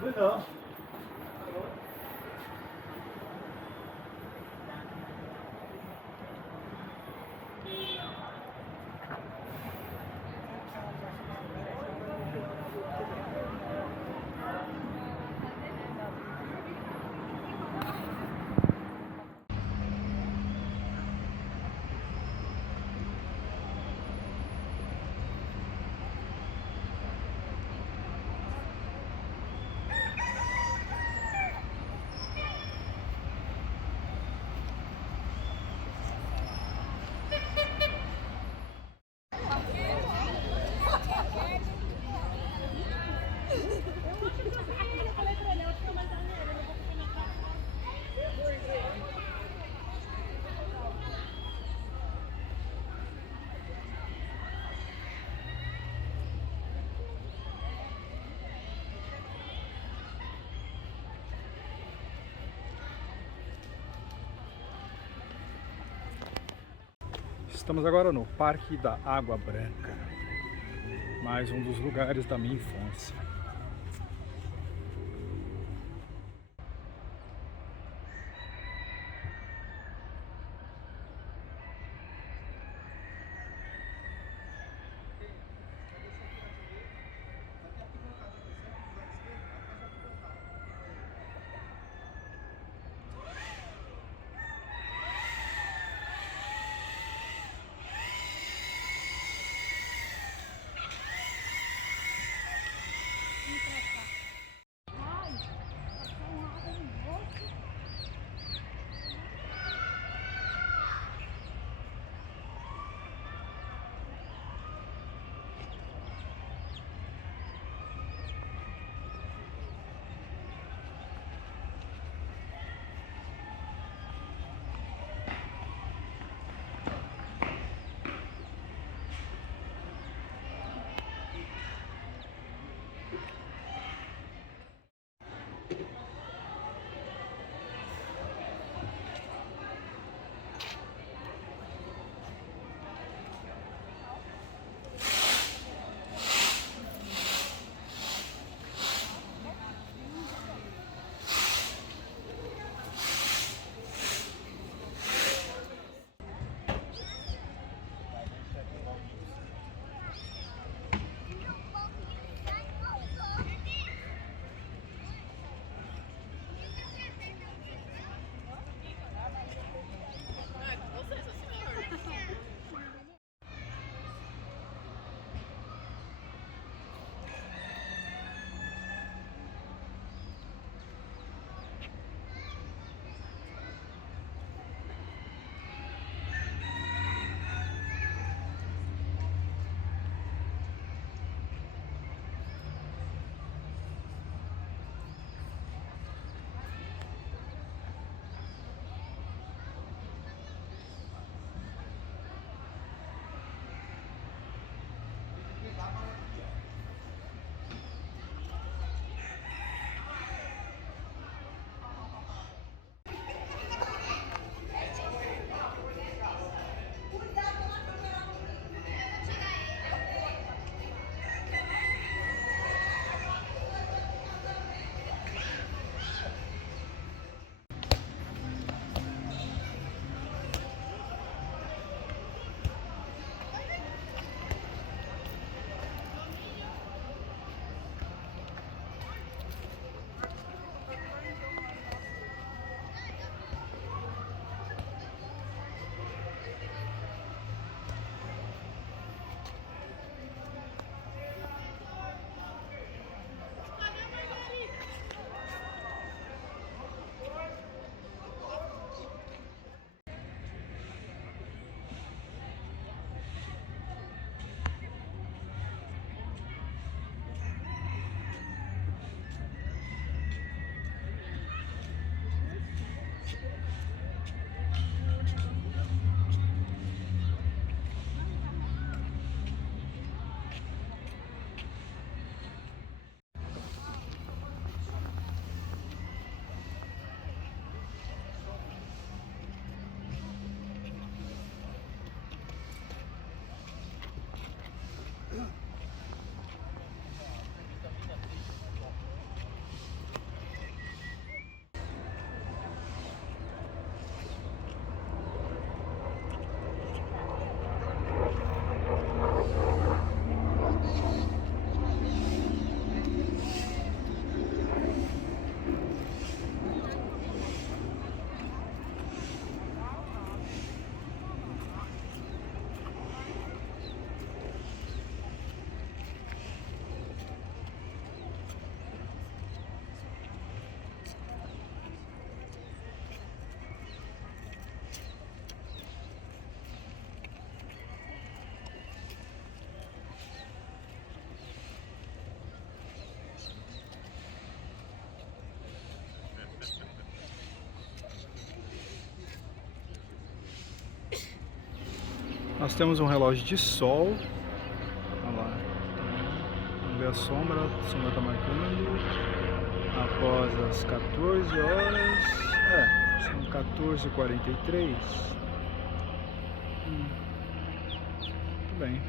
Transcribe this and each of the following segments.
Não. Estamos agora no Parque da Água Branca, mais um dos lugares da minha infância. Nós temos um relógio de sol. Olha lá. Vamos ver a sombra está marcando. Após as 14 horas. São 14h43. Muito bem.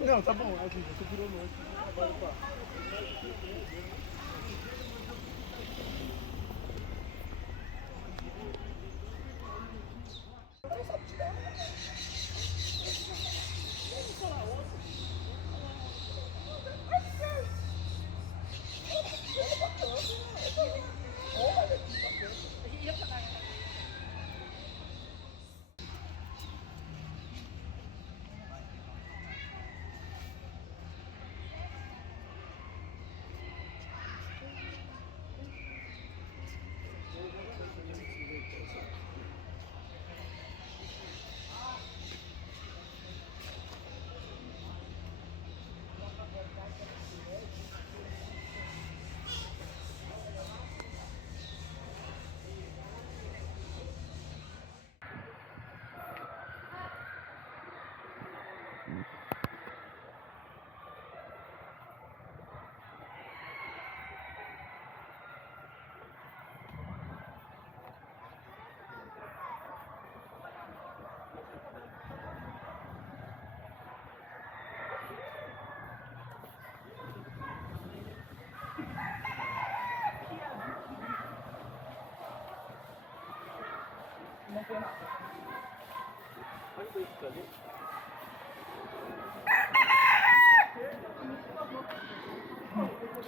Não, tá bom, você virou noite. Agora, pá.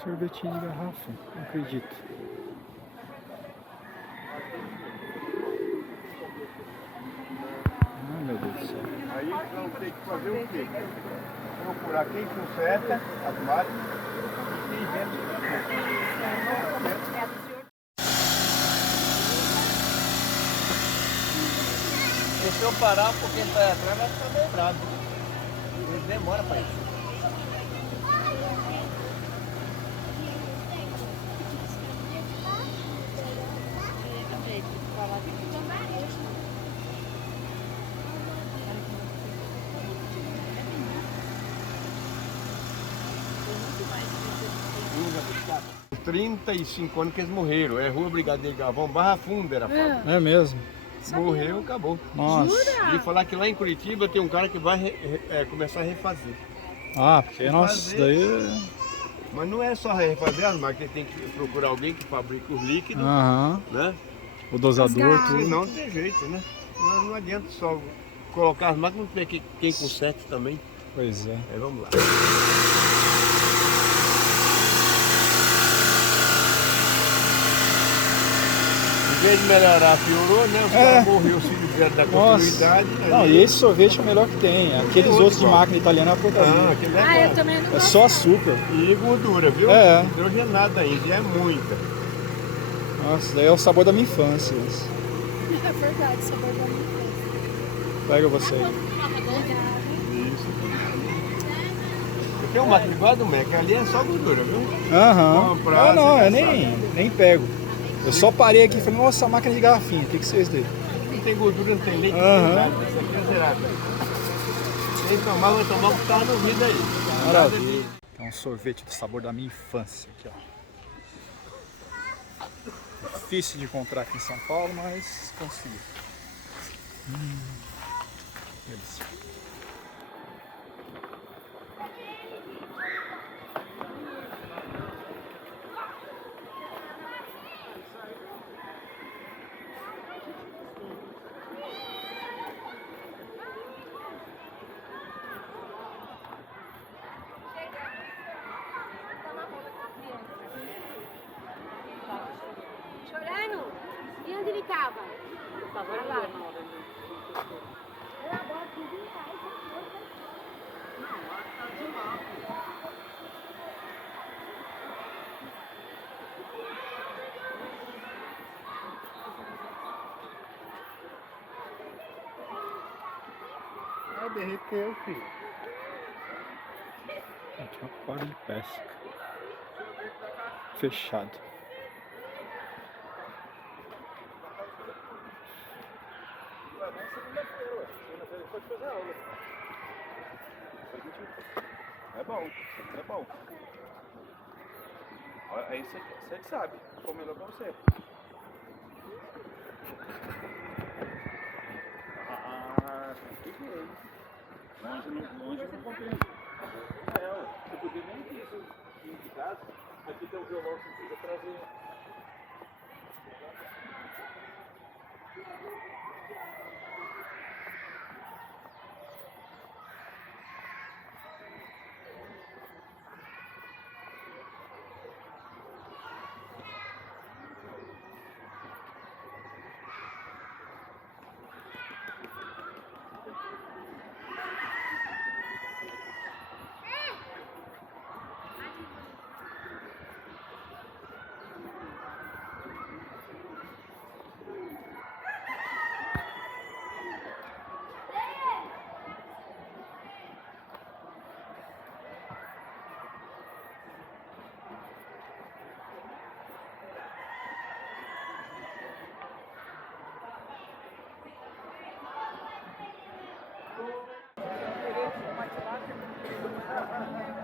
Sorvetinho de garrafa, não acredito. Ah, meu Deus do céu. Aí vamos ter que fazer o quê? Procurar quem conserta as máquinas e quem vende. Se eu parar porque ele vai atrás, vai ficar meio bravo. Ele demora para isso. Os 35 anos que eles morreram. É Rua Brigadeiro Galvão, Barra Funda era fábrica. É mesmo? Morreu, acabou. Nossa. E falar que lá em Curitiba tem um cara que vai começar a refazer. Ah, porque nossa, daí. Mas não é só refazer as máquinas, tem que procurar alguém que fabrica os líquidos, Aham. né? O dosador, tudo. Não tem jeito, né? Não adianta só colocar as máquinas, não tem quem conserte também. Pois é. Aí vamos lá. Em vez de melhorar, piorou, né? Os caras morreram, se fizeram da continuidade. Não, e esse sorvete é o melhor que tem. Aqueles outros de máquina italiana é uma porcaria. Aquele é eu também não É só açúcar. E gordura, viu? É. Hidrogenada ainda, e é muita. Nossa, daí é o sabor da minha infância. Isso. É verdade, sabor da minha infância. Pega você aí. Isso. Aqui é uma máquina igual a do Mac, ali é só gordura, viu? Aham. Comprar, Não, você eu nem pego. Eu só parei aqui e falei, nossa, a máquina de garrafinha, tem que ser esse daí. Não tem gordura, não tem leite, não tem nada. Isso aqui é zerado. Quem tomar, vai tomar porque tá no vidro aí. Maravilha. É um sorvete do sabor da minha infância aqui, ó. Difícil de encontrar aqui em São Paulo, mas consegui. Delícia. Chorando? E onde ele estava? Estava lá. Ah, derreteu, filho. Aqui é uma quadra de pesca. Fechado. É bom, é bom. Aí você que sabe, foi melhor pra você. Ah, fiquei. Longe não compensa. Você podia nem ter isso de casa. Aqui tem um violão que precisa trazer. Uma tilapia.